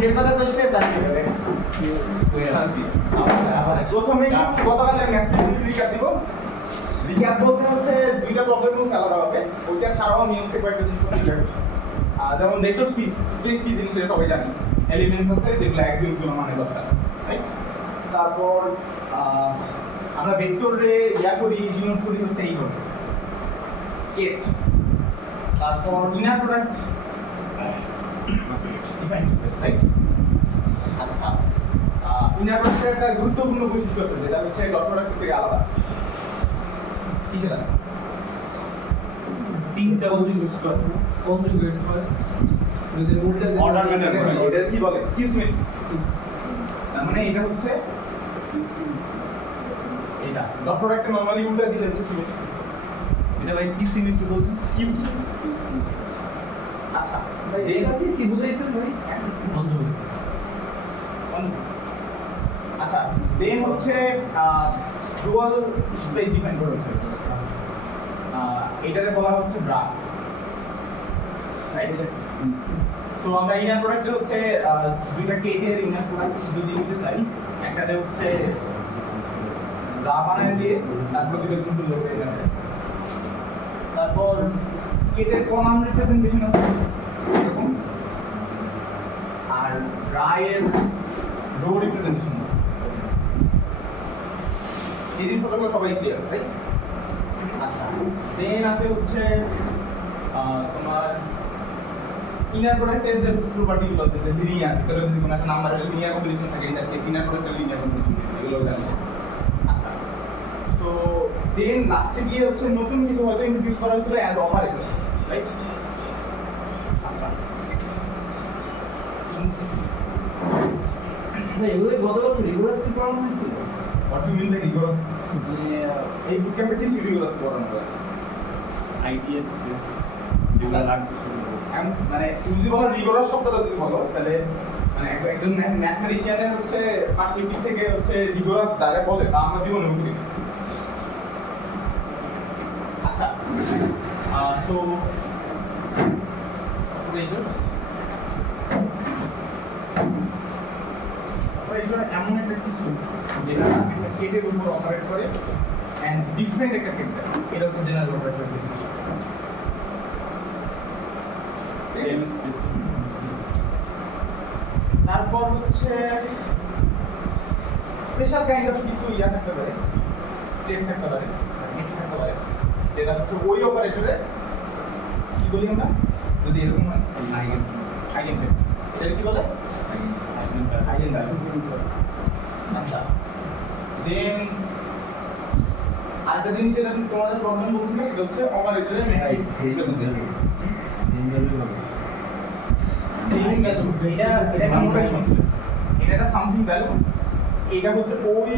বিয়ের কথা কোশ্চেন জানি না প্রথমে একটু গতকালের ম্যাথ রিক্যাপ দিব। রিক্যাপ বলতে হচ্ছে দুইটা প্রবলেম খুব আলাদা হবে, ওইটা ছাড়াও আমি হচ্ছে কয়েকটা জিনিস রিক্যাপ যেমন ভেক্টর স্পেস স্পেস কি জিনিস সেটা সবাই জানি, এলিমেন্টস আছে যেগুলো একজনগুলো মানে দরকার, রাইট? তারপর আমরা ভেক্টরে ইয়া করি ডিনোট করি হচ্ছে এই করে কেট। তারপর ইনার প্রোডাক্ট ডিফাইন করতে, রাইট? আচ্ছা, ইনার প্রোডাক্টের একটা গুরুত্বপূর্ণ বৈশিষ্ট্য আছে যেটা হচ্ছে ডট প্রোডাক্ট থেকে আলাদা। কি সেটা? তিনটা বৈশিষ্ট্য আছে। কনজুগেট হয় যদি উল্টা অর্ডার মেনটেন করে, এটা কি বলে? Excuse me. মানে এটা হচ্ছে এটা ডট প্রোডাক্টে নরমালি উল্টা দিলে হচ্ছে সিমেট্রি। এটা ভাই কি সিমেট্রি বলছেন? স্কিউ। আচ্ছা, ভাই এটা কি বুঝাইছেন ভাই? কনজুগেট। আচ্ছা, দেন হচ্ছে ডুয়াল স্পেস ডিফাইন করেছে, এটাকে বলা হচ্ছে ব্রা, রাইট? সো আমরা ইনার প্রোডাক্টে হচ্ছে দুইটা কেটের ইনার প্রোডাক্ট যদি নিতে চাই, একটাতে হচ্ছে ব্রা বানায় দিয়ে তারপর দুটো কিন্তু লোক হয়ে যাবে। তারপর কেটের কলাম রিপ্রেজেন্টেশন আছে এরকম, আর ব্রায়ের রো রিপ্রেজেন্টেশন। এই জিনিসগুলো সবাই ক্লিয়ার, রাইট? আচ্ছা, দেন আছে হচ্ছে তোমার ইনার প্রোডাক্টের যে প্রপার্টিগুলো আছে, যে লিনিয়ার, তাহলে যদি কোনো একটা নাম্বারের লিনিয়ার কম্বিনেশন থাকে, এটা কেস ইনার প্রোডাক্টের লিনিয়ার কম্বিনেশন, এগুলো জানবো। আচ্ছা, সো দেন লাস্টে গিয়ে হচ্ছে নতুন কিছু হয়তো ইন্ট্রোডিউস করা হয়েছিল অ্যাজ অপারেটরস, রাইট? আচ্ছা, ভাই এগুলো গতকাল রিগোরাসলি পড়ানো হয়েছিল। What do mean by rigorous? এই বুক ক্যাম্পে কি রিগোরাস পড়ানো হয়? আইডিয়া দিছে যেগুলো লাগবে মানে তুমি যদি বলো রিগোরাস শব্দটা যদি বলো, তাহলে মানে একজন ম্যাথমেটিশিয়ানের হচ্ছে পার্সপেক্টিভ থেকে হচ্ছে রিগোরাস যারা বলে তা আমরা জীবনে বুঝি। আচ্ছা, সো অপারেটরস এমন একটা কিছু যেটা একটা কেটের উপর অপারেট করে এন্ড ডিফারেন্ট একটা কেট, এটা হচ্ছে জেনারেল অপারেটর। তারপর হচ্ছে স্পেশাল কাইন্ড অফ কিছু ইয়া থাকতে পারে, স্টেট থাকতে পারে, থাকতে পারে, যেটা হচ্ছে ওই অপারেটরে কি বলি আমরা যদি এরকম হয় আইগেন ভ্যালু, এটা কি বলে? Eigen value. আচ্ছা, দেন আরেকটা জিনিস যেটা তোমাদের প্রবলেম বলছিল সেটা হচ্ছে অপারেটরের ম্যাট্রিক্স। এটা একটা নোটেশন, এটা একটা সামথিং ভ্যালু, এটা হচ্ছে ওই